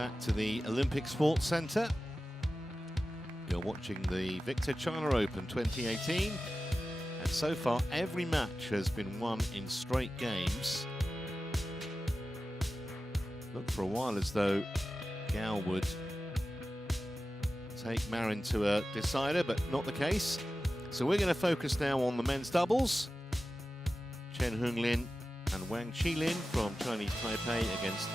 Back to the Olympic Sports Centre. You're watching the Victor China Open 2018, and so far every match has been won in straight games. Looked for a while as though Gao would take Marin to a decider, but not the case. So we're going to focus now on the men's doubles. CHN and WANG Chi-Lin from Chinese Taipei against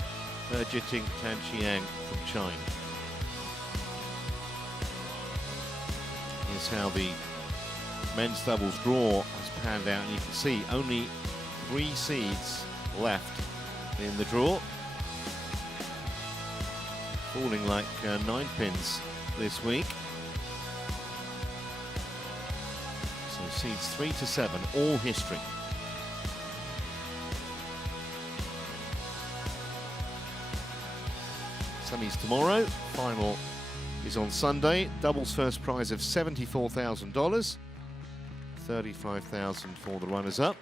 Jiting Tan from China. Here's how the men's doubles draw has panned out, and you can see only 3 seeds left in the draw. Falling like 9 pins this week. So seeds 3 to 7, all history. Semis tomorrow, final is on Sunday. Doubles first prize of $74,000, $35,000 for the runners-up.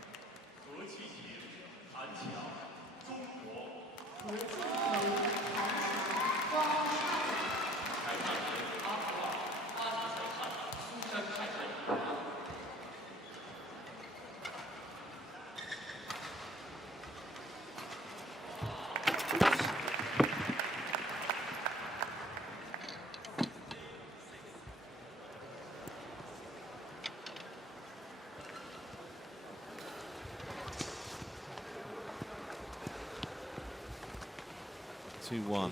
Wang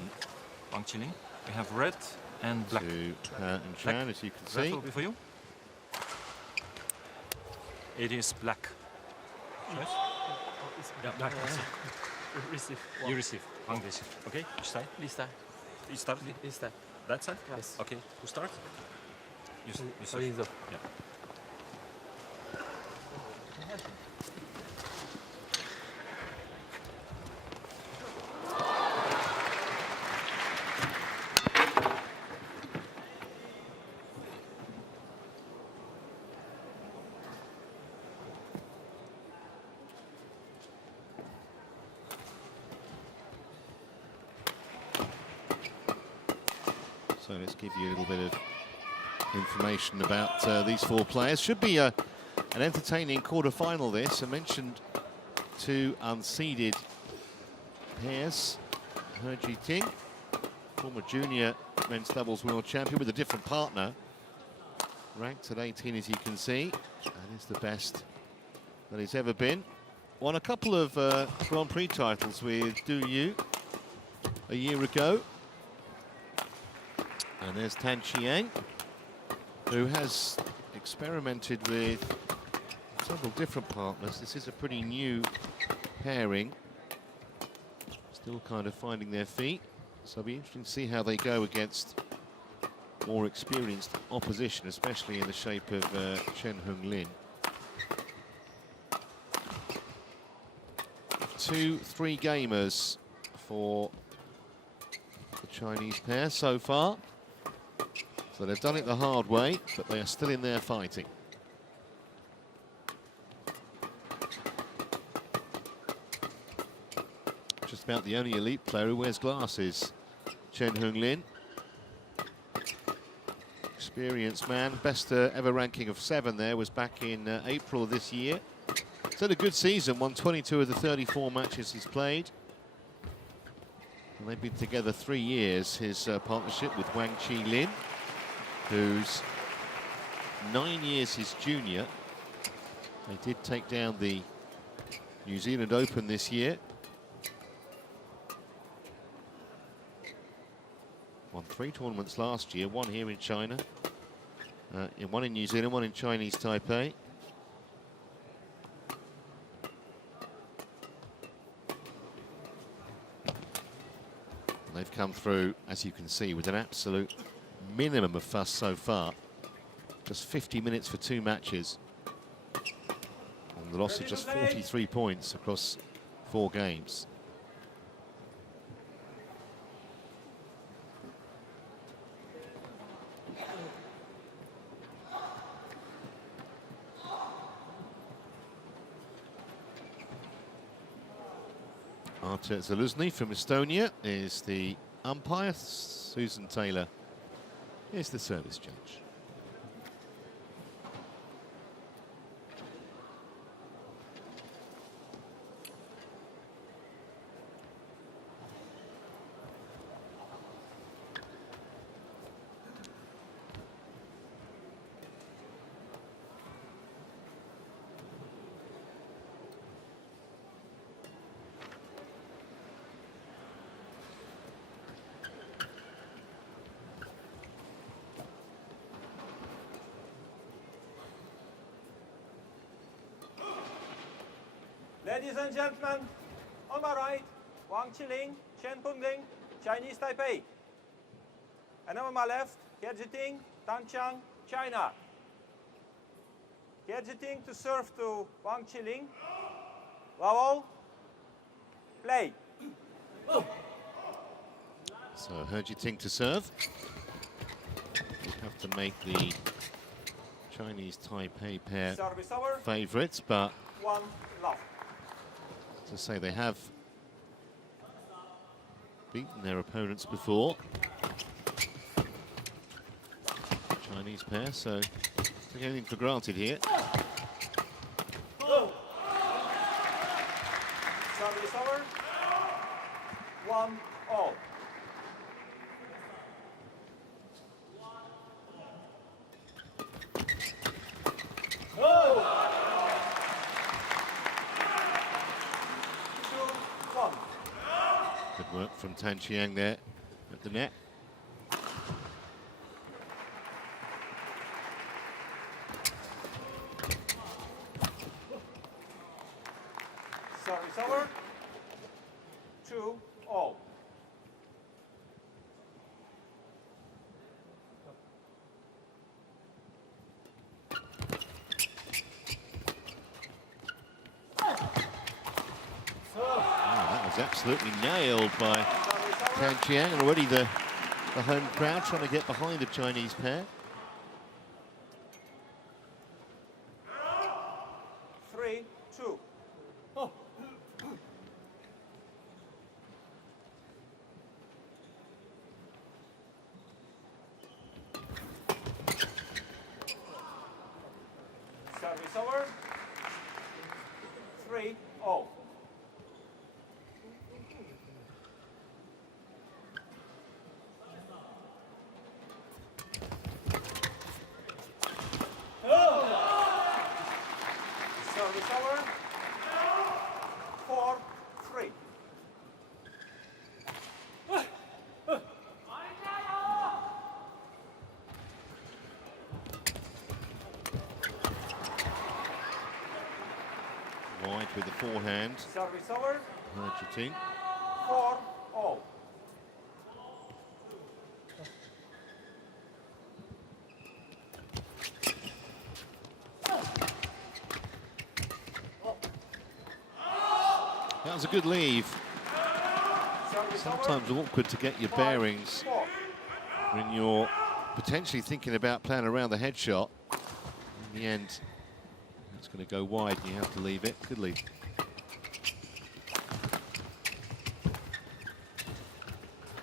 Chi-Lin. We have red and black. To and Chan, as you can see. That will be for you. It is black. Yes? Yeah, black. Receive. You receive. Wang receive. Okay, which side? This side. You start? This side. That side? Yes. Okay, who start? You So start. yeah. So let's give you a little bit of information about these 4 players. Should be an entertaining quarter-final this. I mentioned 2 unseeded pairs. Jiting, former junior men's doubles world champion with a different partner. Ranked at 18, as you can see. That is the best that he's ever been. Won a couple of Grand Prix titles with Du Yu a year ago. And there's Tan Chiang, who has experimented with several different partners. This is a pretty new pairing. Still kind of finding their feet. So it'll be interesting to see how they go against more experienced opposition, especially in the shape of CHN. 2 3-gamers for the Chinese pair so far. So they've done it the hard way, but they are still in there fighting. Just about the only elite player who wears glasses, CHN. Experienced man, best ever ranking of 7 there was back in April of this year. He's had a good season, won 22 of the 34 matches he's played. And they've been together 3 years, his partnership with WANG Chi-Lin, who's 9 years his junior. They did take down the New Zealand Open this year. Won 3 tournaments last year, 1 here in China, 1 in New Zealand, 1 in Chinese Taipei. And they've come through, as you can see, with an absolute minimum of fuss so far. Just 50 minutes for 2 matches. And the loss of just 43 points across 4 games. Artur Zaluzny from Estonia is the umpire, Susan Taylor, is the service judge. Ladies and gentlemen, on my right, Wang Chi-Lin, Chen Pengling, Chinese Taipei. And on my left, Ting, Tanqiang, China. Ting to serve to Wang Chi-Lin. Wow, play. So Ting to serve. We have to make the Chinese Taipei pair Service over. favourites, but 1 love. to say they have beaten their opponents before. Chinese pair, so don't take anything for granted here. Service over. 1-all. Good work from Tanqiang there at the net. Service over. 2-all. That was absolutely nailed by Tanqiang, and already the home crowd trying to get behind the Chinese pair. 3-2. Service over. 3-all. Service over. 4-3. Wide with the forehand. Service over. Ting. 4-all. That was a good leave. Service over. Sometimes awkward to get your bearings 5-4. when you're potentially thinking about playing around the headshot. In the end, it's going to go wide and you have to leave it. Good lead.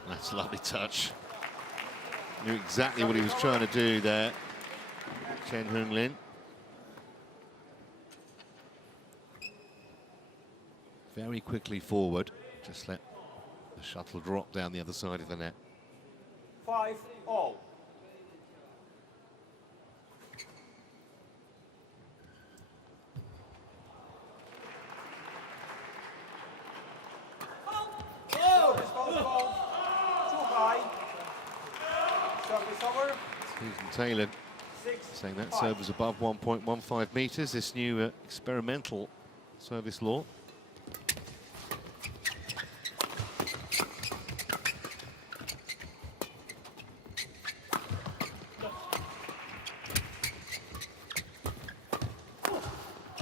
That's a lovely touch. Knew exactly what he was trying to do there, Chi-Lin. Very quickly forward, just let the shuttle drop down the other side of the net. 5-all. Service ball. Too high. Service over. Susan Taylor 6. saying that serve was above 1.15 meters, this new experimental service law.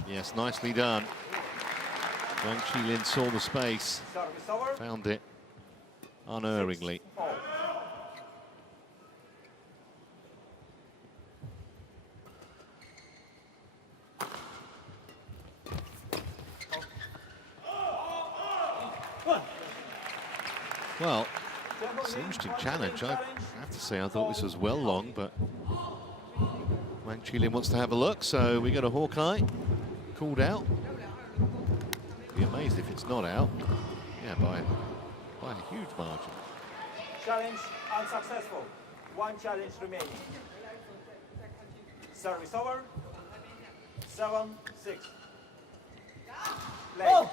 Yes, nicely done. Wang Chi-Lin saw the space, Service over. found it unerringly. 6-all. Well, It's an interesting challenge. I have to say, I thought this was well long, but Wang Chi-Lin wants to have a look, so we got a Hawkeye called out. Be amazed if it's not out. Yeah, by a huge margin. Challenge unsuccessful. One challenge remaining. Service over. 7-6. Play.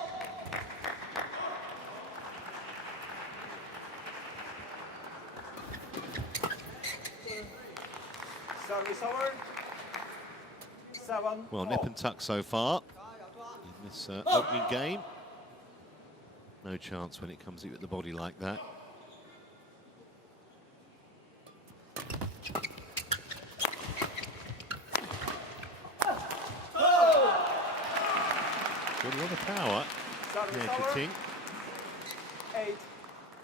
Service over. 7. Well, nip and tuck so far in this opening game. No chance when it comes at you at the body like that. Got a lot of power. Service Yeah, over. Ting.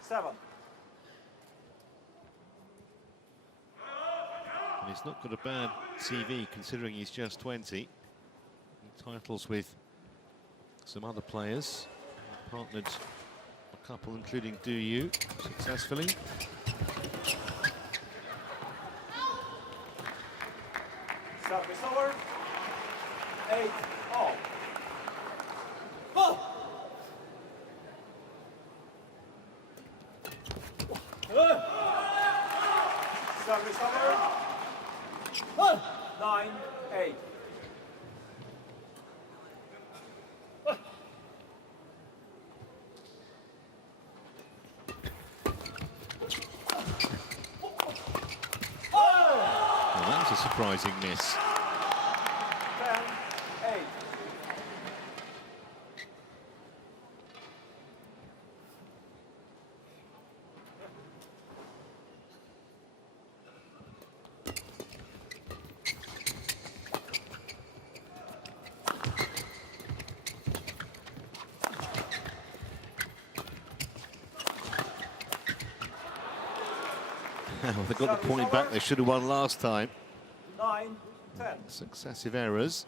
8-7. And he's not got a bad CV considering he's just 20. Titles with some other players. Partnered a couple, including Du Yu, successfully. Service over. 8-all. Service over. 9-8. Well, that was a surprising miss. 10-8. Well, they got the point back they should have won last time. 9-10. Successive errors.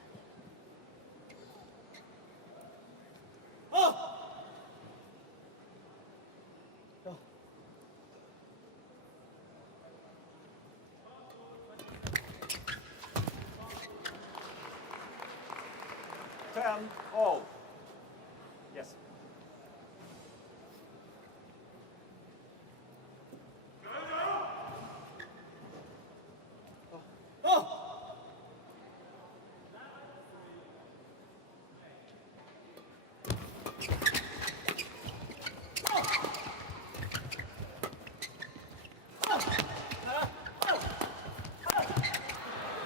All. Yes.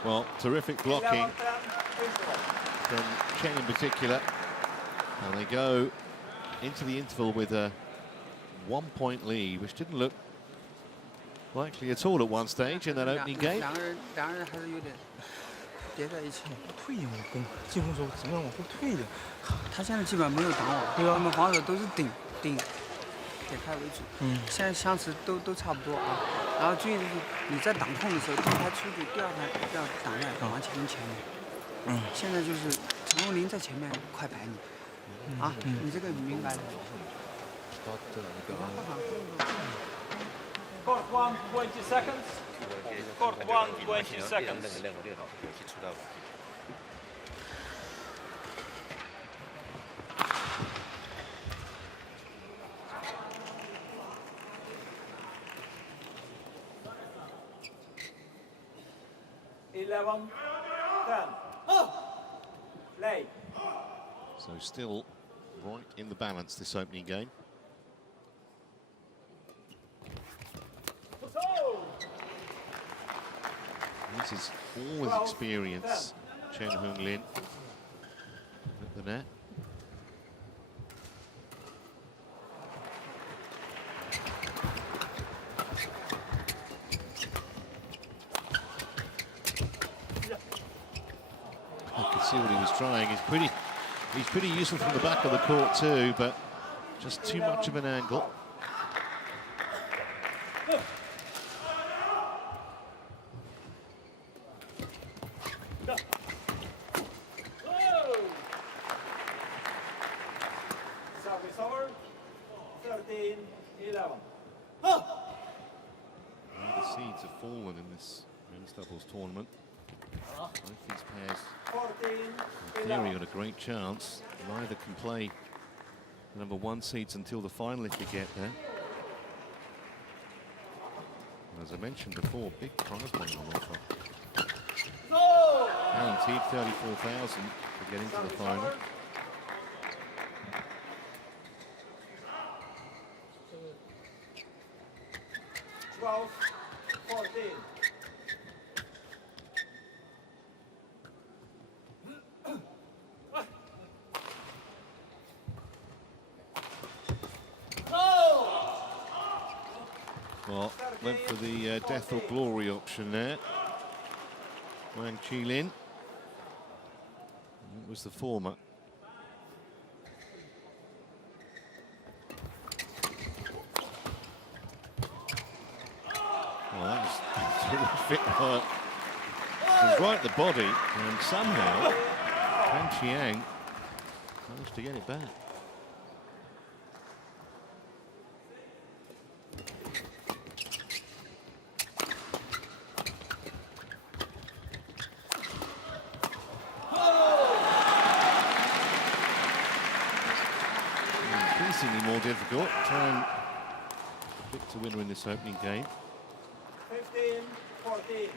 Well, terrific blocking 11-10. from Chen in particular. And they go into the interval with a 1-point lead, which didn't look likely at all at one stage in that opening game. 两个人还是有点叠在一起。退一点我攻，进攻时候怎么让往后退一点？他现在基本上没有挡网，对啊他们防守都是顶点开为主。现在相持都差不多啊。然后注意就是你在挡控的时候，第一台出去，第二台要挡在往前面。现在就是陈红林在前面快摆你。啊，你这个明白的。 Court 1, 20 seconds. Court 1, 20 seconds. Eleven, 10. Play. So still right in the balance this opening game. This is all with experience, Chen Hung-Lin at the net. I could see what he was trying. He's pretty useful from the back of the court too, but just too much of an angle. Service over. 13, 11. seeds have fallen in this men's doubles tournament. Both these pairs, 14, in theory, got a great chance. Neither can play the #1 seeds until the final if you get there. And as I mentioned before, big prize money on offer. Guaranteed 34,000 for getting to the final. Twelve, 14. Well, went for the death or glory option there. Wang Chi-Lin. It was the former. Well, that was terrific work. It was right at the body, and somehow Tan Chiang managed to get it back. Increasingly more difficult. Try and pick to winner in this opening game. 15, 14.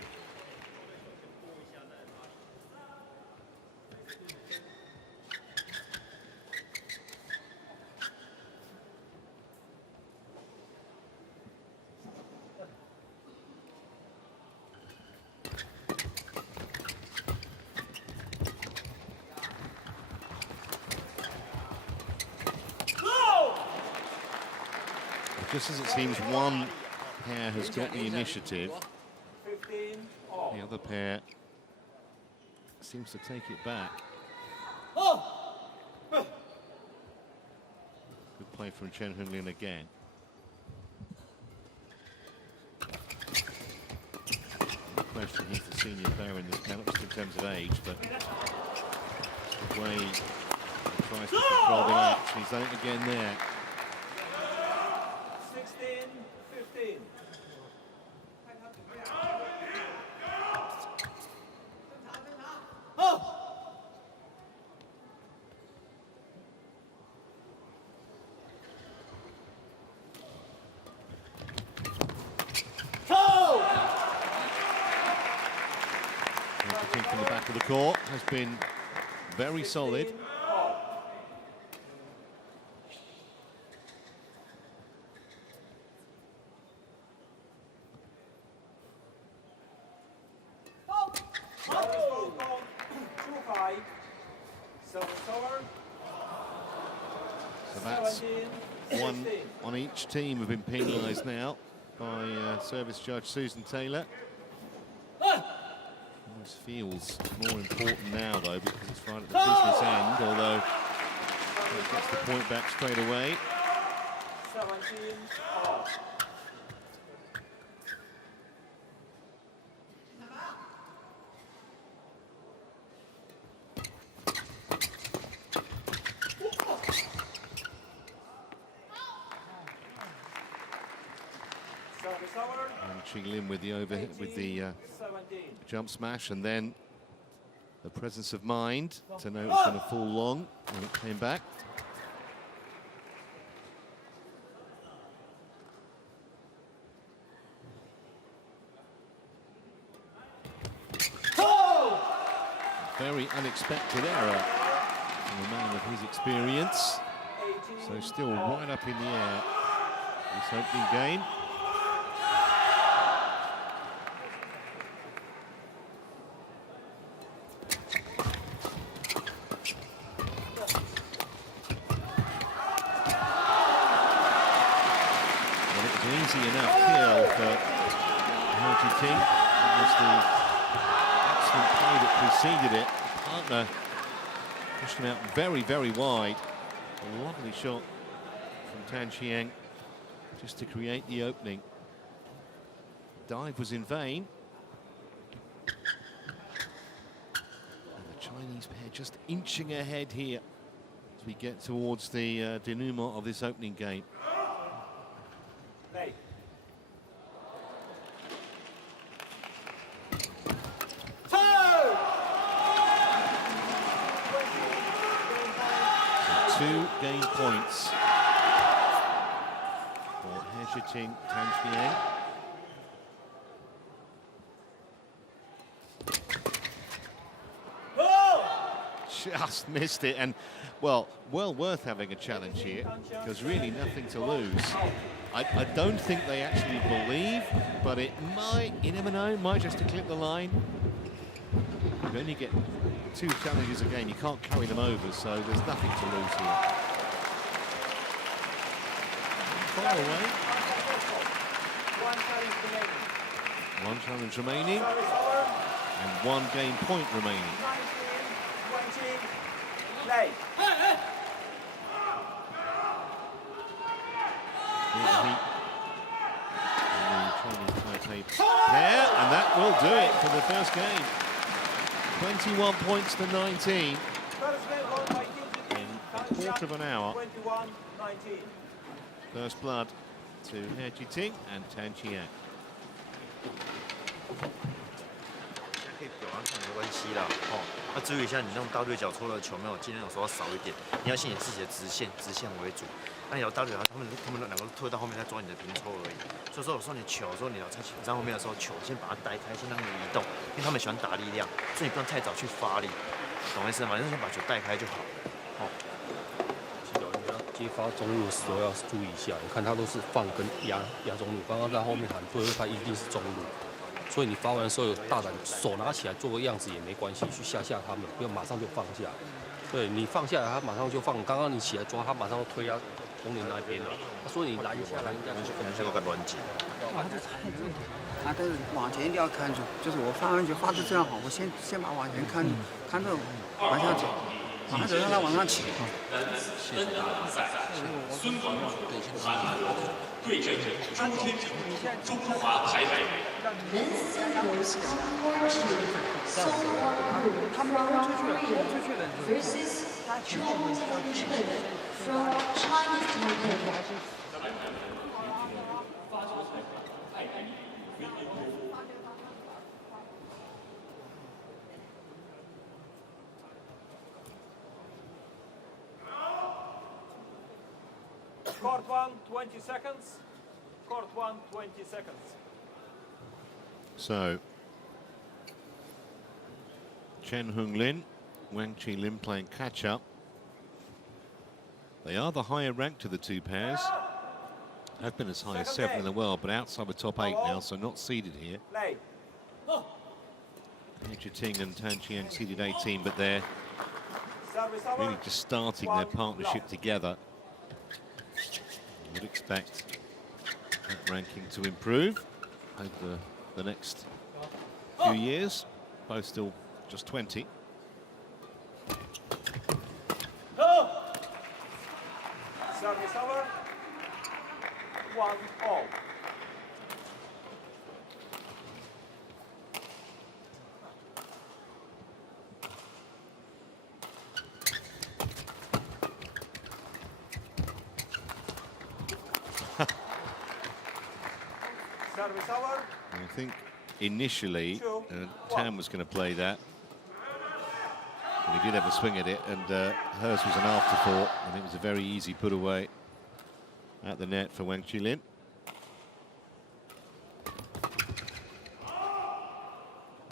Just as it seems one pair has got the initiative, 15, all. the other pair seems to take it back. Good play from Chen Hunlin again. No question he's the senior player in this panel, just in terms of age, but the way he tries to control the match, he's done it again there. 16, 15. Everything from the back of the court has been very solid. 16, all. So that's one on each team have been penalised now by service judge Susan Taylor. This feels more important now though because it's right at the business end, although it gets the point back straight away. 17, all. And Chi-Lin with the overhit, with the jump smash, and then the presence of mind to know it's going to fall long when it came back. Very unexpected error from a man of his experience. So still right up in the air this opening game. Easy enough kill for Hao Ting. It was the excellent play that preceded it. The partner pushed him out very, very wide. A lovely shot from Tan Chiang just to create the opening. Dive was in vain. And the Chinese pair just inching ahead here as we get towards the denouement of this opening game. Hey. 2-game points for He Tan. Just missed it, and well worth having a challenge here, because really nothing to lose. I don't think they actually believe, but it might, you never know, might just eclipse the line. You only get 2 challenges a game, you can't carry them over, so there's nothing to lose here. Far away. One challenge remaining, and 1 game point remaining. Play. Pair, and that will do it for the first game. 21 points to 19 in a quarter of an hour. 21-19. First blood to He and Tan. 可以表扬看没关系啦，要注意一下你那种大对角戳的球没有，尽量有时候要少一点，你要信你自己的直线为主。那你要大对角，他们两个都推到后面再抓你的平抽而已。所以说有时候你球，有时候你要在站后面的时候，球先把它带开，先让它移动，因为他们喜欢打力量，所以你不能太早去发力，懂我意思吗？就是先把球带开就好。接发中路的时候要注意一下，你看他都是放跟压中路，刚刚在后面喊对，他一定是中路。 所以你发完的时候有大胆手拿起来做个样子也没关系，去吓他们，不要马上就放下。对你放下来，他马上就放。刚刚你起来抓，他马上就推到红领那边了。他说你拦下来，应该是那个乱接。但是往前一定要看住，就是我发完球发的这样好，我先把往前看住，看着往下走，往下走让他往上起。对阵朱天成、中华台北。Men's singles championship, versus John Chen from Chinese Taipei. Court 1, 20 seconds. Court 1, 20 seconds. So, Chi-Lin, Wang Chi-Lin playing catch-up. They are the higher ranked of the 2 pairs. Have been as high as 7 in the world, but outside the top 8 now, so not seeded here. Play. He and Tan seeded 18, but they're really just starting their partnership together. I would expect that ranking to improve over the next few years. Both still just 20. Service over. 1-all. Service over. I think initially Tan was going to play that. And he did have a swing at it, and hers was an afterthought, and it was a very easy put away at the net for Wang Chi-Lin.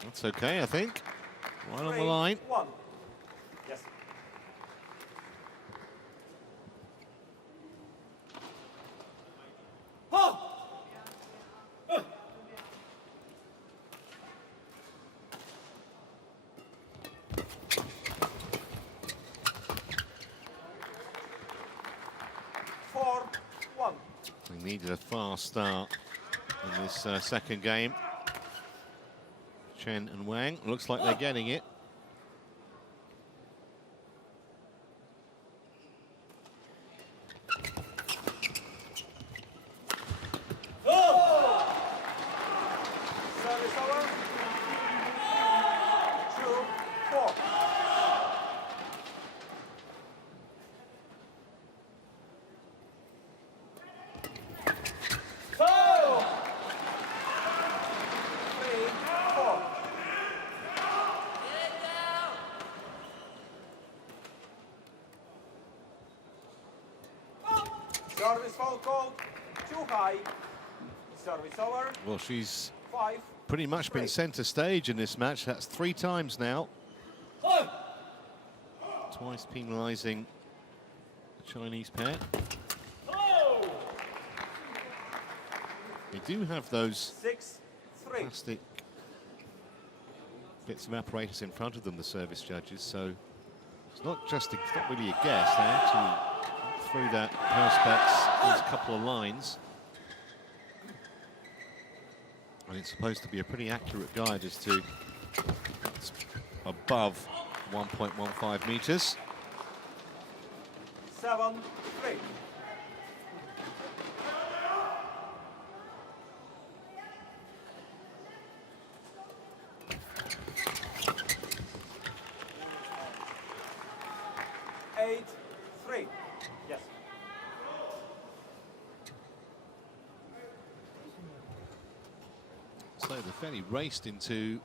That's okay, I think. Right on the line. 1. Yes. They needed a fast start in this second game. Chen and Wang, looks like they're getting it. Service over. 2-4. Service foul called. Too high. Service over. Well, she's 5. pretty much been centre stage in this match. That's 3 times now. Twice penalising the Chinese pair. They do have those 6-3. plastic bits of apparatus in front of them, the service judges, so it's not really a guess. They actually through that perspex, there's a couple of lines. And it's supposed to be a pretty accurate guide as to it's above 1.15 meters. 7-3. Yes. So they're fairly raced into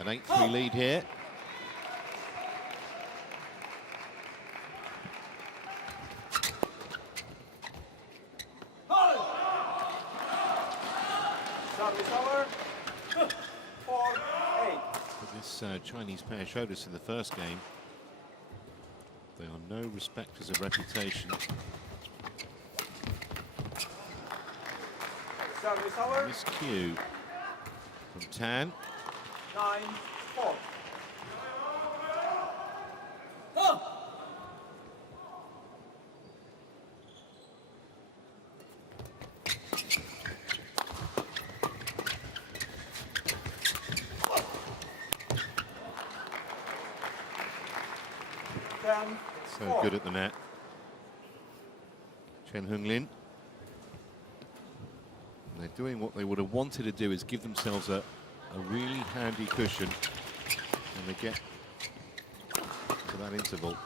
an 8-3 lead here. Service over. 4-8. But this Chinese pair showed us in the first game they are no respecters of reputation. Service over. Miss Q from Tan. 9-4. So good at the net. Chen-Lin. They're doing what they would have wanted to do, is give themselves a really handy cushion, and they get to that interval.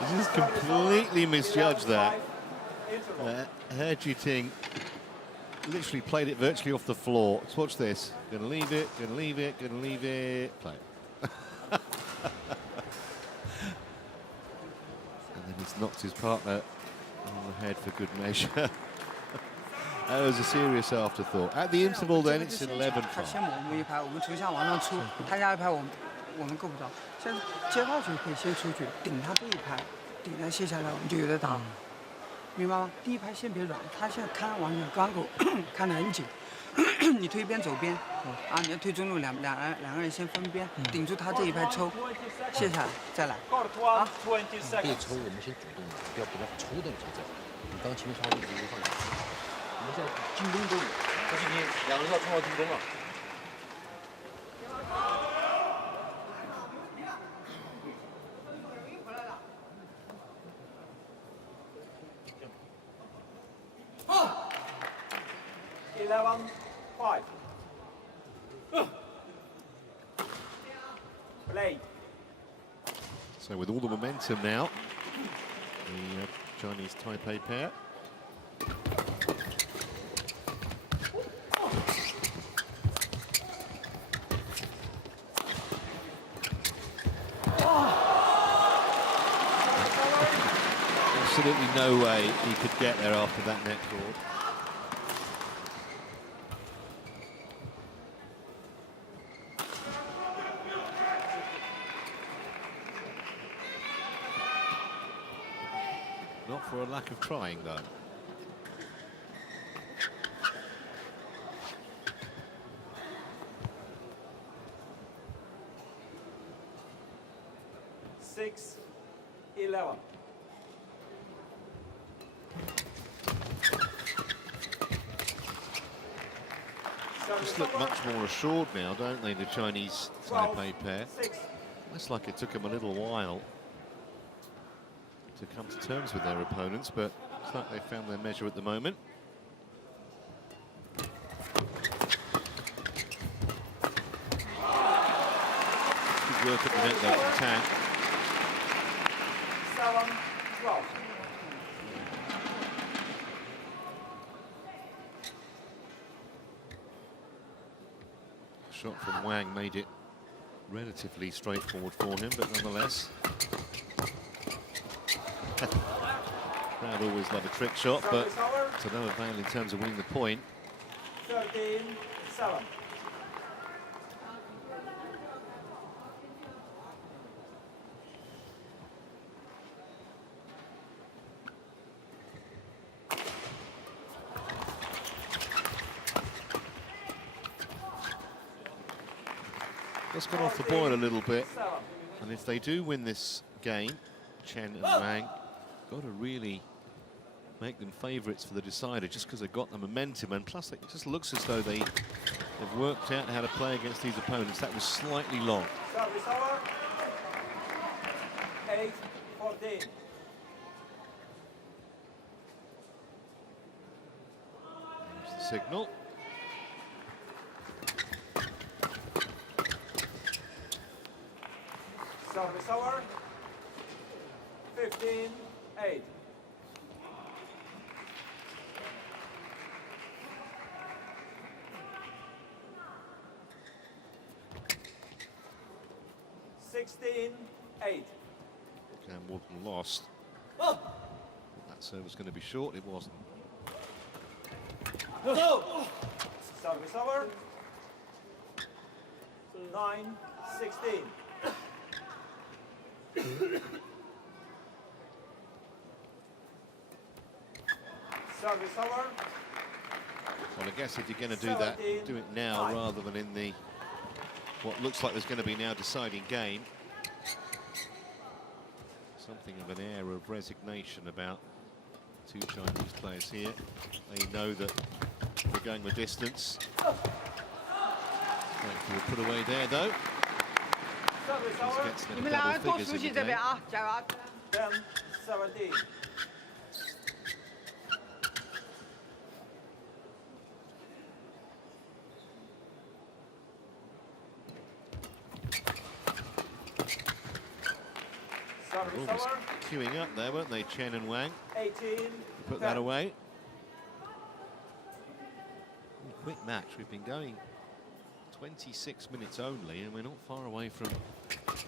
This is completely misjudged that. He Jiting literally played it virtually off the floor. Let's watch this. Gonna leave it, gonna leave it, gonna leave it. Play it. And then he's knocked his partner on the head for good measure. That was a serious afterthought. At the interval then, it's 11-5. 他先抹我们一拍，我们球下往上出，他压一拍我们够不着。现在接到球可以先出去顶他这一拍，顶他卸下来我们就有的打，明白吗？第一拍先别软，他现在看完全刚够，看得很紧。你推边走边，啊，你要推中路两个人先分边，顶住他这一拍抽，卸下来再来。啊，可以抽，我们先主动，不要给他抽的就这样。你刚前面超一直放下。我们现在进攻都有，但是你两个人要冲到进攻了。11-5. Play. So with all the momentum now, the Chinese Taipei pair. Absolutely no way he could get there after that net cord. Not for a lack of trying, though. Six, 11. Just look much more assured now, don't they, the Chinese Taipei pair? Looks like it took them a little while to come to terms with their opponents, but it's like they found their measure at the moment. Good work at the net there from Tan. 7-12. Shot from Wang made it relatively straightforward for him, but nonetheless. Crowd always love a trick shot, but to no avail in terms of winning the point. 13-7. Just got off the boil a little bit, and if they do win this game, Chen and Wang got to really make them favourites for the decider, just because they've got the momentum, and plus it just looks as though they've worked out how to play against these opponents. That was slightly long. Service over. 8-14. There's the signal. Service over. 15-8. And Walton lost. That serve was going to be short, it wasn't. Service over. 9-16. Service over. Well, I guess if you're going to do that, do it now rather than in the what looks like there's going to be now deciding game. Something of an air of resignation about two Chinese players here. They know that they're going the distance. Thankfully, put away there though. Service This over. gets them double figures in the game. 10-17. Almost queuing up there, weren't they, Chen and Wang? 18. Put that away. Quick match. We've been going 26 minutes only, and we're not far away from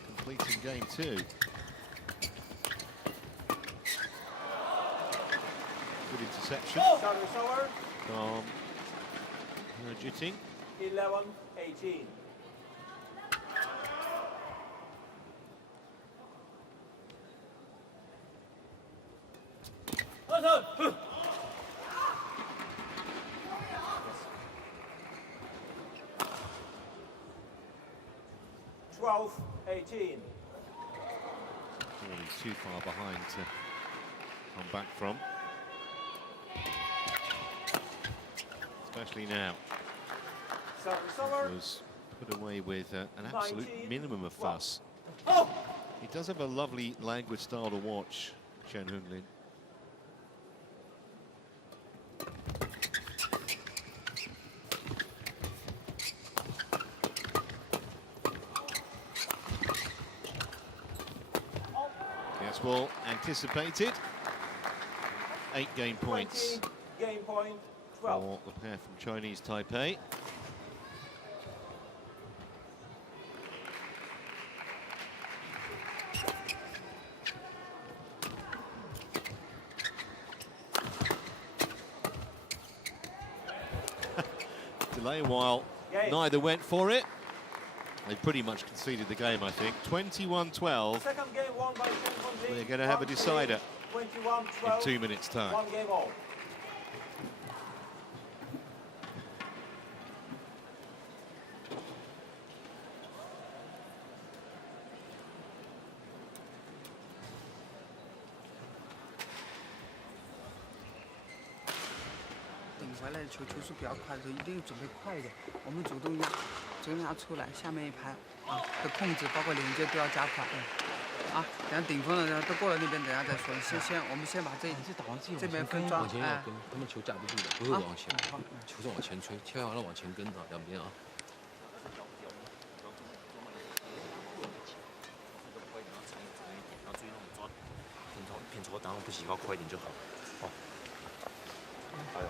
completing game 2. Good interception Service over. from Jitting. 11-18. He's too far behind to come back from. Especially now. Was put away with an absolute minimum of fuss. He does have a lovely language style to watch, Chen Hunlin. Yes, well anticipated. 8 game points. Game point 12. For the pair from Chinese Taipei. Delay while neither went for it. They pretty much conceded the game, I think. 21-12. Second game won by Chen Punjing. We're going to have a decider 21-12. in 2 minutes' time. 1 game all.回来的球速比较快的时候，一定准备快一点。我们主动要出来，下面一排啊的控制，包括连接都要加快。啊，等下顶峰了，都过了那边，等下再说。我们先把这边分装，往前要哎，跟，他们球架不住的，不会往前，球是往前吹，千万要往前跟啊，两边啊。然后注意那种抓偏抽，然后不喜欢快一点就好。哦，还有。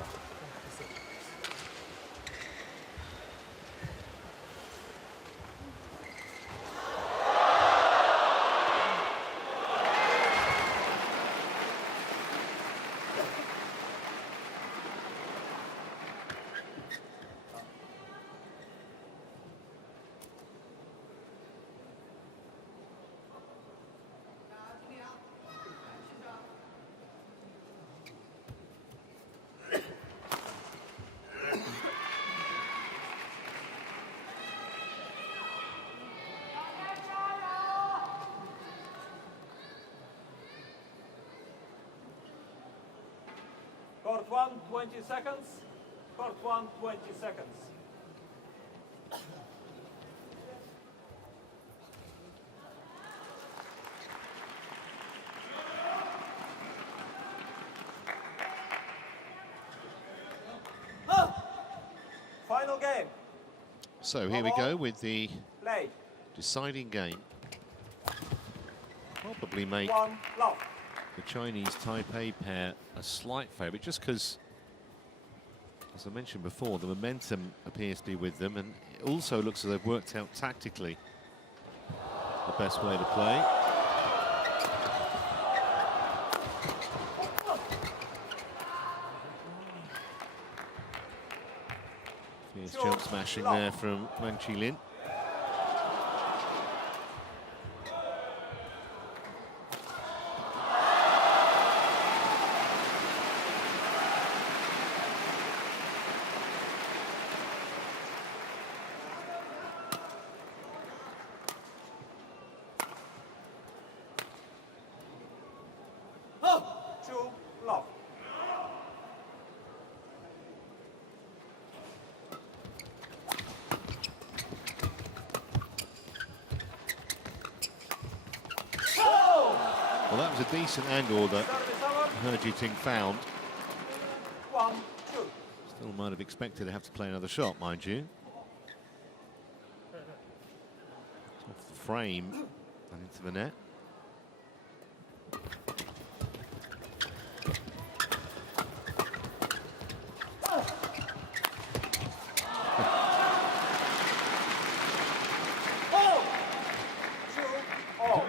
Court 1, 20 seconds. Court 1, 20 seconds. Final game. So here we go with the Play. deciding game. Probably make 1 love. the Chinese Taipei pair a slight favourite, just because, as I mentioned before, the momentum appears to be with them, and it also looks as they've worked out tactically the best way to play. Fierce jump smashing there from Wang Chi-Lin. Love. Well, that was a decent angle that He Jiting found. 1, 2. Still might have expected to have to play another shot, mind you. Off the frame and into the net.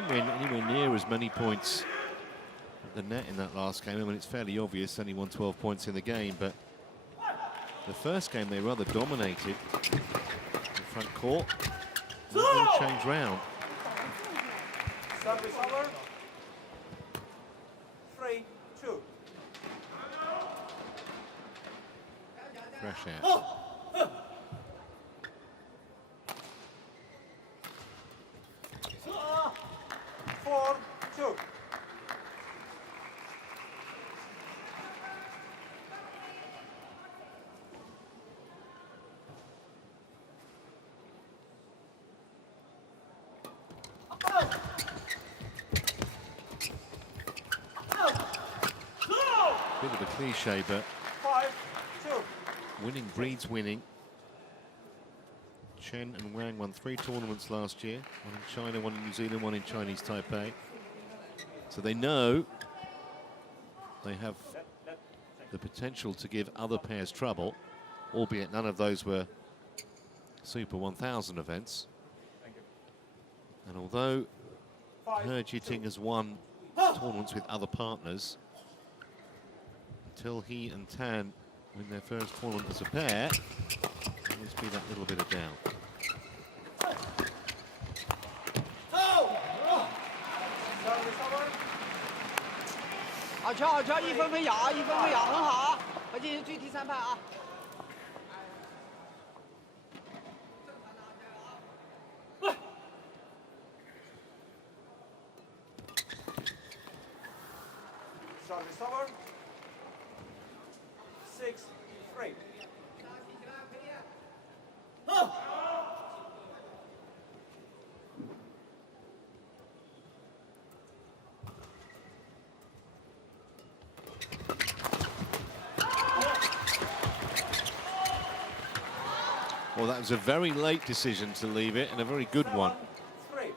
Didn't win anywhere near as many points at the net in that last game. I mean, it's fairly obvious, only won 12 points in the game, but the first game they rather dominated the front court. That will change round. Service over. 3, 2. Fresh out. 4, 2. Bit of a cliche, but 5, 2. winning breeds winning. Chen and Wang won 3 tournaments last year. One in China, one in New Zealand, one in Chinese Taipei. So they know they have the potential to give other pairs trouble, albeit none of those were Super 1000 events. And although He Jiting has won tournaments with other partners, until he and Tan win their first tournament as a pair, there must be that little bit of doubt. Service over. 好球好球，1分分咬，1分分咬，很好。我进行追第3盘啊。 Service over. 6, 3. Well, that was a very late decision to leave it, and a very good one. 3.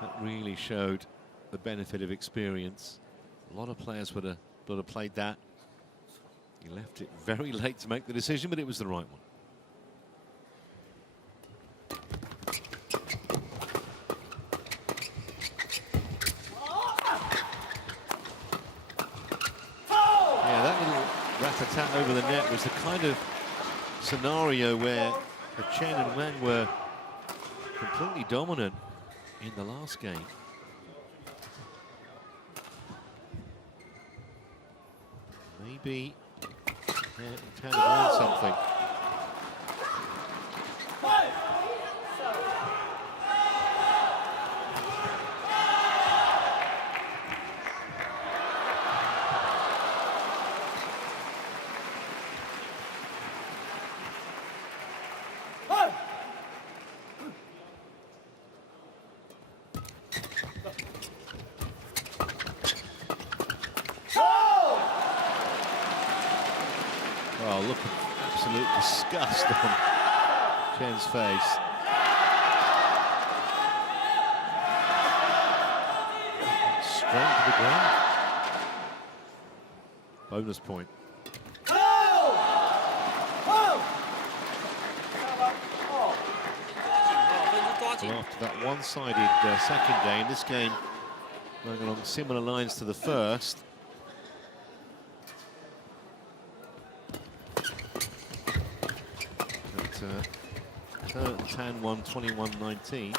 That really showed the benefit of experience. A lot of players would have played that. He left it very late to make the decision, but it was the right one. Yeah, that little rat-a-tat over the net was the kind of scenario where the Chen and Wang were completely dominant in the last game. Maybe can learn something. Oh, look at absolute disgust on Chen's face. Straight to the ground. Bonus point. Well, after that one-sided second game, this game going along similar lines to the first. Tan won 21-19.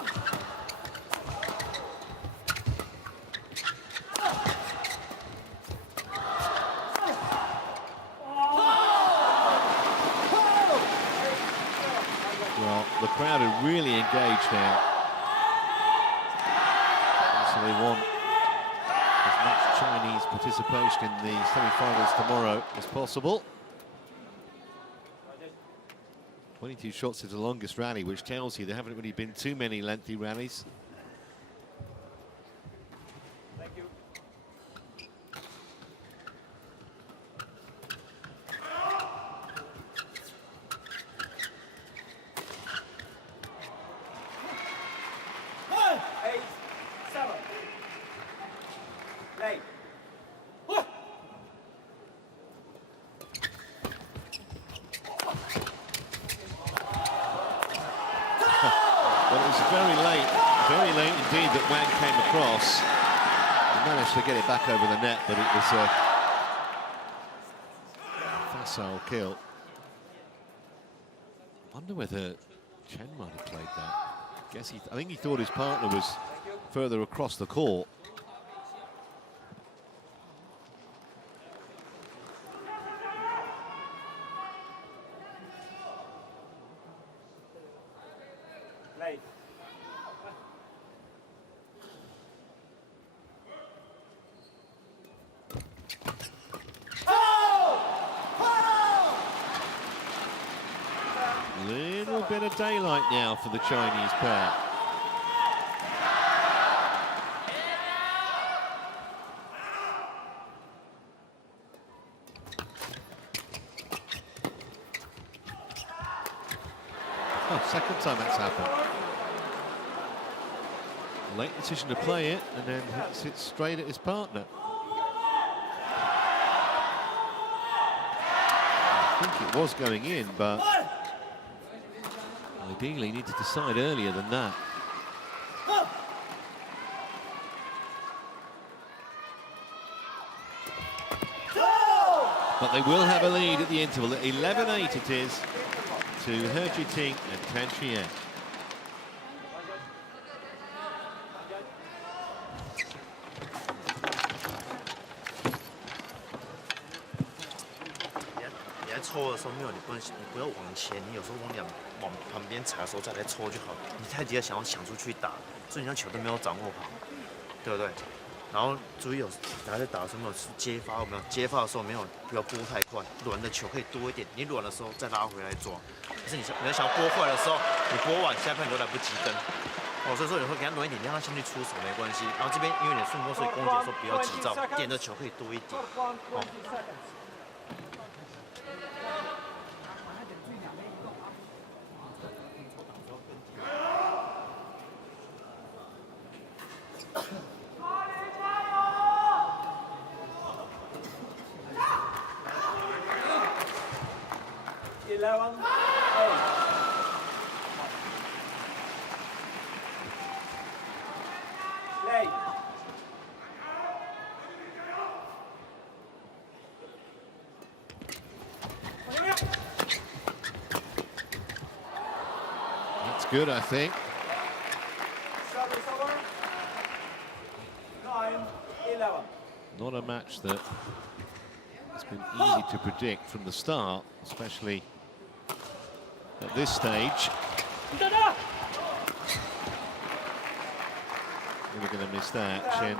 Well, the crowd are really engaged now. So they want as much Chinese participation in the semi-finals tomorrow as possible. 22 shots is the longest rally, which tells you there haven't really been too many lengthy rallies. Thank you. Eight, 7. Late. Well, it was very late indeed that Wang came across. He managed to get it back over the net, but it was a facile kill. I wonder whether Chen might have played that. I think he thought his partner was further across the court. Late. Little bit of daylight now for the Chinese pair. Oh, second time that's happened. Late decision to play it, and then hits it straight at his partner. I think it was going in, but ideally need to decide earlier than that. But they will have a lead at the interval. At 11-8 it is to He Jiting and Tan Chi-Lin.你在抽的时候没有，你不要往前，你有时候往旁边踩的时候再来抽就好。你太急了，想出去打，所以你像球都没有掌握好，对不对？然后注意还在打的时候没有接发，有没有接发的时候没有不要拨太快，软的球可以多一点，你软的时候再拉回来抓。可是你要想要拨坏的时候，你拨完下半都来不及跟。哦，所以说有时候给他软一点，让他先去出手没关系。然后这边因为你顺风，所以攻击的时候不要急躁，点的球可以多一点。哦。11, 8. Play. That's good, I think. Service over. 9, 11. Not a match that has been easy to predict from the start, especially at this stage. We're going to miss that. Chi-Lin.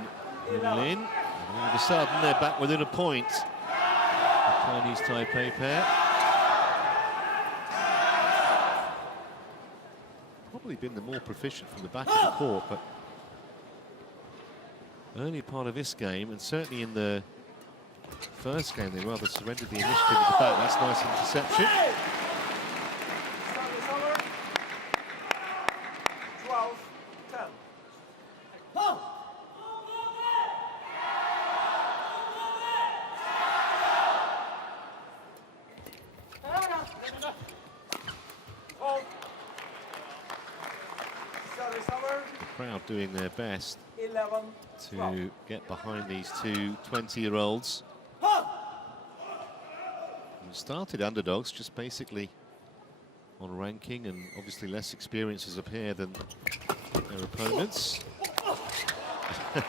And all of a sudden, they're back within a point. The Chinese Taipei pair. Probably been the more proficient from the back of the court, but early part of this game, and certainly in the first game, they rather surrendered the initiative at the back. That's nice interception. Service over. 12, 10. Service over. The crowd doing their best 11, 12. to get behind these two 20-year-olds. Started underdogs, just basically on ranking, and obviously less experience as a pair than their opponents. I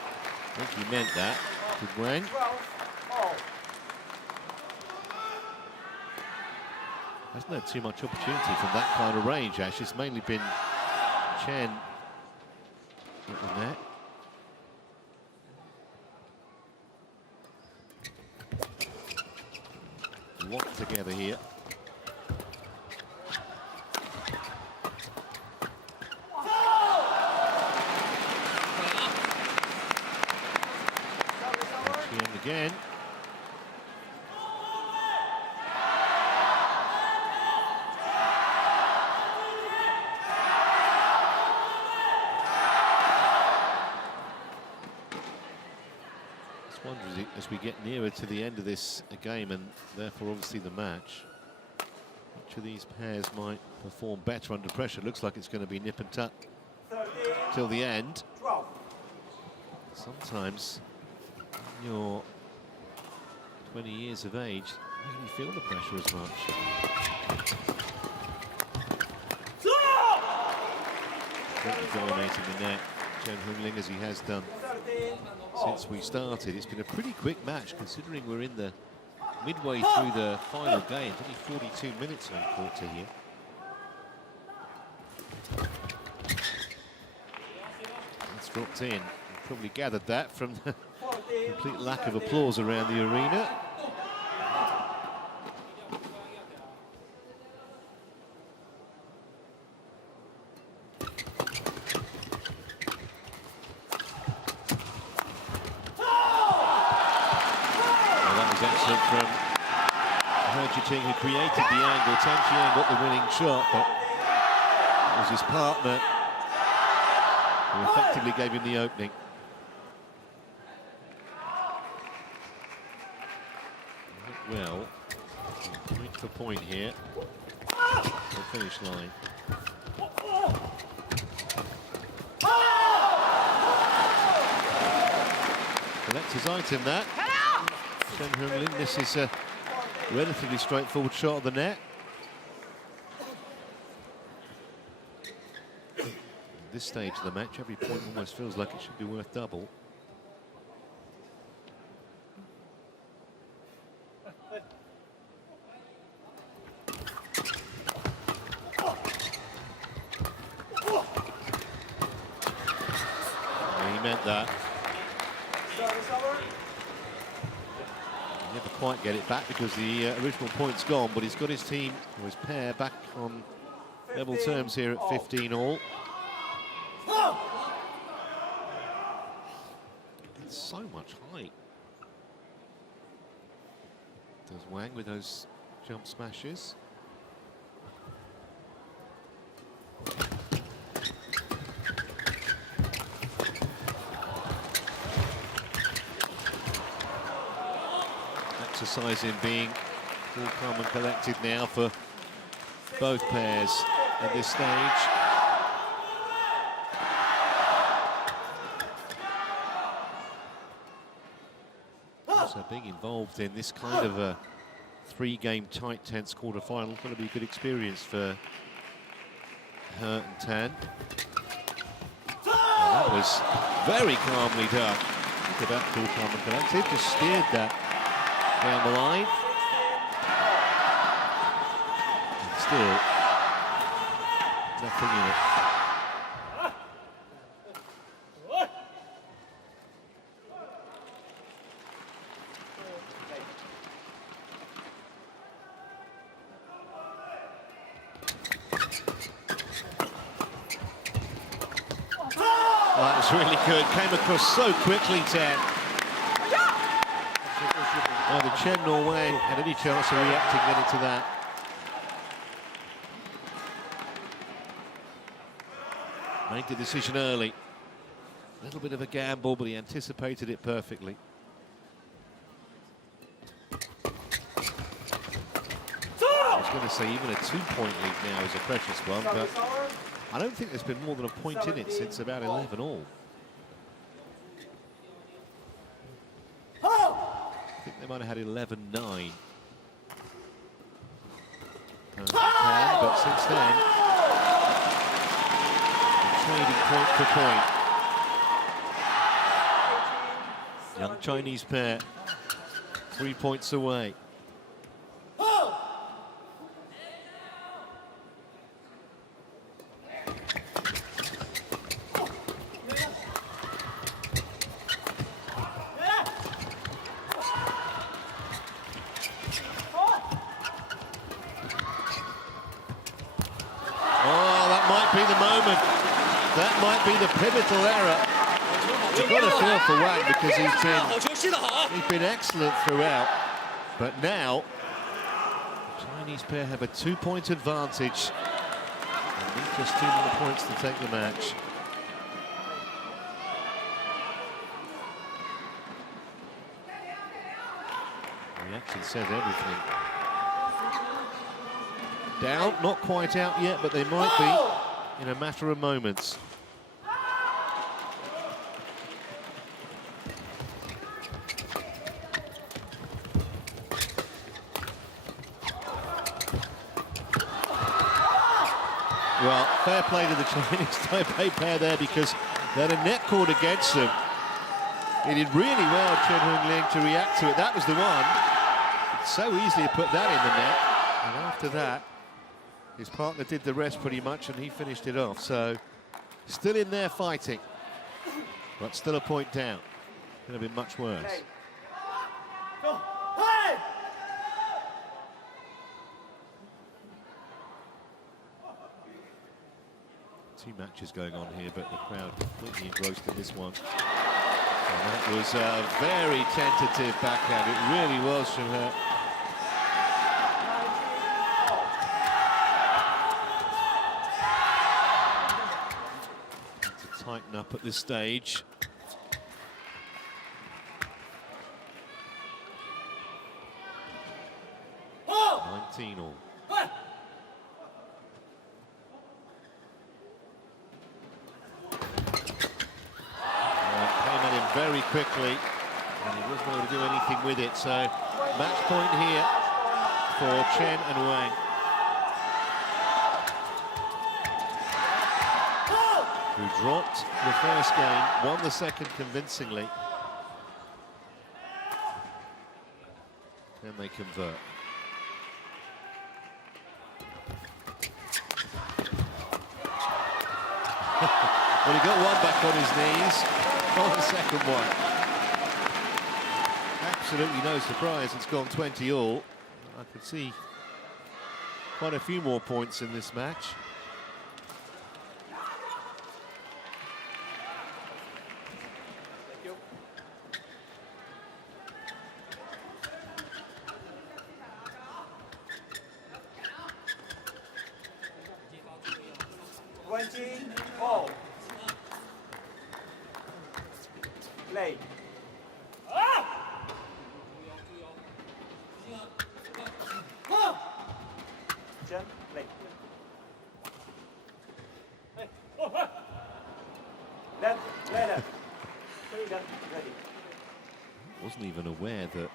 think he meant that, did Wang. 12, all. Hasn't had too much opportunity from that kind of range, actually. It's mainly been Chen at the net. Locked together here. Chi-Lin again. As we get nearer to the end of this game, and therefore obviously the match, which of these pairs might perform better under pressure? Looks like it's going to be nip and tuck 13, till the end. 12. Sometimes when you're 20 years of age, you don't really feel the pressure as much. Certainly dominating the net, Chi-Lin, as he has done 13, since we started. It's been a pretty quick match, considering we're in the midway through the final game. Only 42 minutes on quarter here. It's dropped in. You probably gathered that from the 14, complete lack of applause around the arena. From who created the angle. Tan Chiang got the winning shot, but it was his partner who effectively gave him the opening. Well, point for point here, the finish line. Collector's item, that. Chi-Lin, this is a relatively straightforward shot of the net. At this stage of the match, every point almost feels like it should be worth double. And he meant that. Never quite get it back because the original point's gone, but he's got his team, or his pair, back on level terms here at 15 all. It's so much height. Does Wang with those jump smashes. Exercise in being all calm and collected now for both pairs at this stage. So being involved in this kind of a three-game tight, tense quarter-final, going to be a good experience for her and Tan. And that was very calmly done. Look at that, cool, calm and collected. Just steered that down the line. And still, nothing in it. That was really good. Came across so quickly, Tan. Neither Chen nor Wang had any chance of reacting into that. Made the decision early. A little bit of a gamble, but he anticipated it perfectly. I was going to say even a two-point lead now is a precious one, but I don't think there's been more than a point in it since about 11 all. I think they might have had 11-9. But since then, trading point for point. Young Chinese pair, 3 points away. That might be the pivotal error. You've got to feel for Wang because he's been excellent throughout. But now, the Chinese pair have a 2-point advantage. And need just 2 more points to take the match. The reaction says everything. Down, not quite out yet, but they might be in a matter of moments. Well, fair play to the Chinese Taipei pair there because they had a net cord against them. He did really well, Chen Hung-ling, to react to it. That was the one. It's so easy to put that in the net. And after that, his partner did the rest pretty much and he finished it off. So, still in there fighting, but still a point down. Could have been much worse. Two matches going on here, but the crowd completely engrossed in this one. And that was a very tentative backhand. It really was from her. To tighten up at this stage. Oh! 19 all. Very quickly, and he wasn't able to do anything with it. So, match point here for Chen and Wang. Who dropped the first game, won the second convincingly. Then they convert. Well, he got one back on his knees. On the second one. Absolutely no surprise, it's gone 20 all. I could see quite a few more points in this match. all. Play. Chen, play. Wasn't even aware that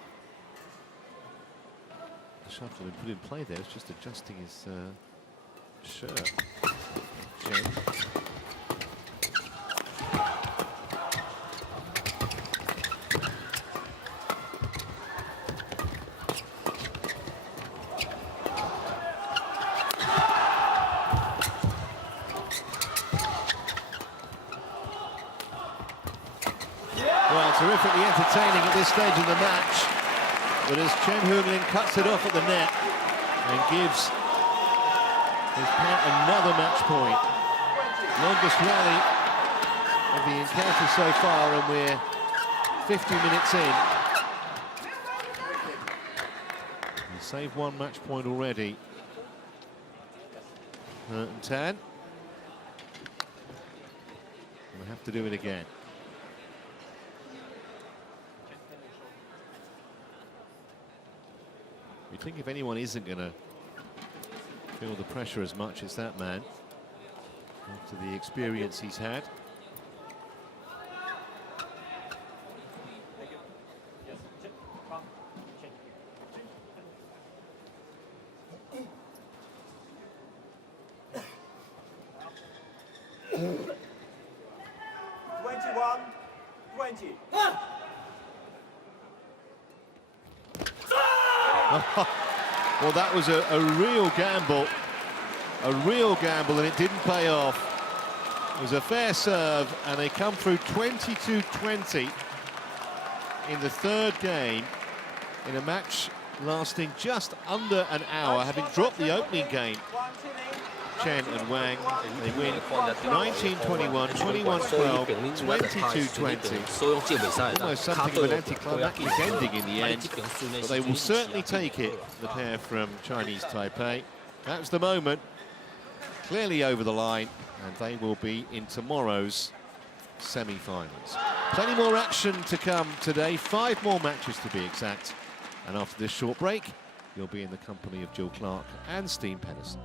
the shuttle had been put in play there. It's just adjusting his shirt. Chen. Well, terrifically entertaining at this stage of the match. But as Chen cuts it off at the net and gives his pair another match point. Longest rally of the encounter so far, and we're 50 minutes in. We saved one match point already. And Tan. We'll have to do it again. You think if anyone isn't going to feel the pressure as much as that man, after the experience he's had. Well, that was a real gamble. A real gamble, and it didn't pay off. It was a fair serve, and they come through 22-20 in the third game in a match lasting just under an hour, having dropped the opening game. Chen and Wang, they win 19-21, 21-12, 22-20. Almost something of an anticlimactic ending in the end, but they will certainly take it, the pair from Chinese Taipei. That's the moment, clearly over the line, and they will be in tomorrow's semi-finals. Plenty more action to come today, 5 more matches to be exact. And after this short break, you'll be in the company of Jill Clark and Steen Pedersen.